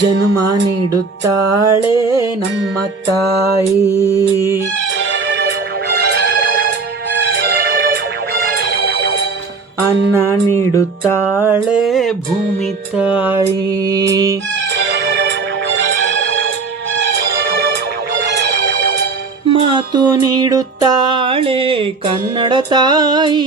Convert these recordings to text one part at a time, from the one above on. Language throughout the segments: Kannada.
ಜನ್ಮ ನೀಡುತ್ತಾಳೆ ನಮ್ಮ ತಾಯಿ ಅನ್ನ ನೀಡುತ್ತಾಳೆ ಭೂಮಿ ತಾಯಿ ಮಾತು ನೀಡುತ್ತಾಳೆ ಕನ್ನಡ ತಾಯಿ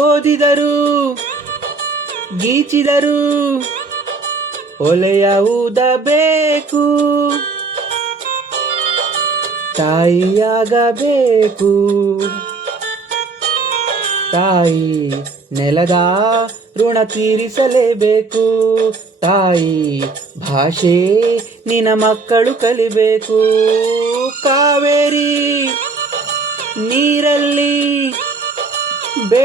ಓದಿದರು ಗೀಚಿದರು ಒಲೆಯ ಊದಬೇಕು ತಾಯಿಯಾಗಬೇಕು ತಾಯಿ ನೆಲದ ಋಣ ತೀರಿಸಲೇಬೇಕು ತಾಯಿ ಭಾಷೆ ನಿನ್ನ ಮಕ್ಕಳು ಕಲಿಬೇಕು ಕಾವೇರಿ ನೀರಲ್ಲಿ ಬೇ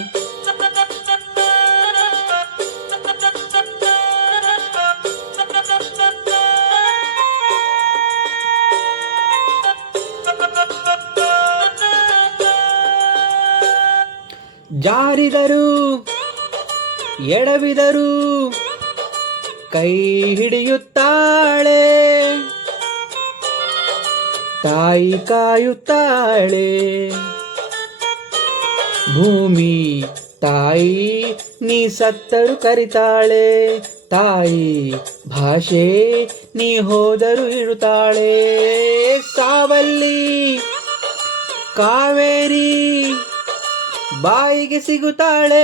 ಜಾರಿದರು ಎಡವಿದರು ಕೈ ಹಿಡಿಯುತ್ತಾಳೆ ತಾಯಿ ಕಾಯುತ್ತಾಳೆ ಭೂಮಿ ತಾಯಿ ನೀ ಸತ್ತರು ಕರಿತಾಳೆ ತಾಯಿ ಭಾಷೆ ನೀ ಹೋದರು ಇರುತ್ತಾಳೆ ಸಾವಲ್ಲಿ ಕಾವೇರಿ ಬಾಯಿಗೆ ಸಿಗುತ್ತಾಳೆ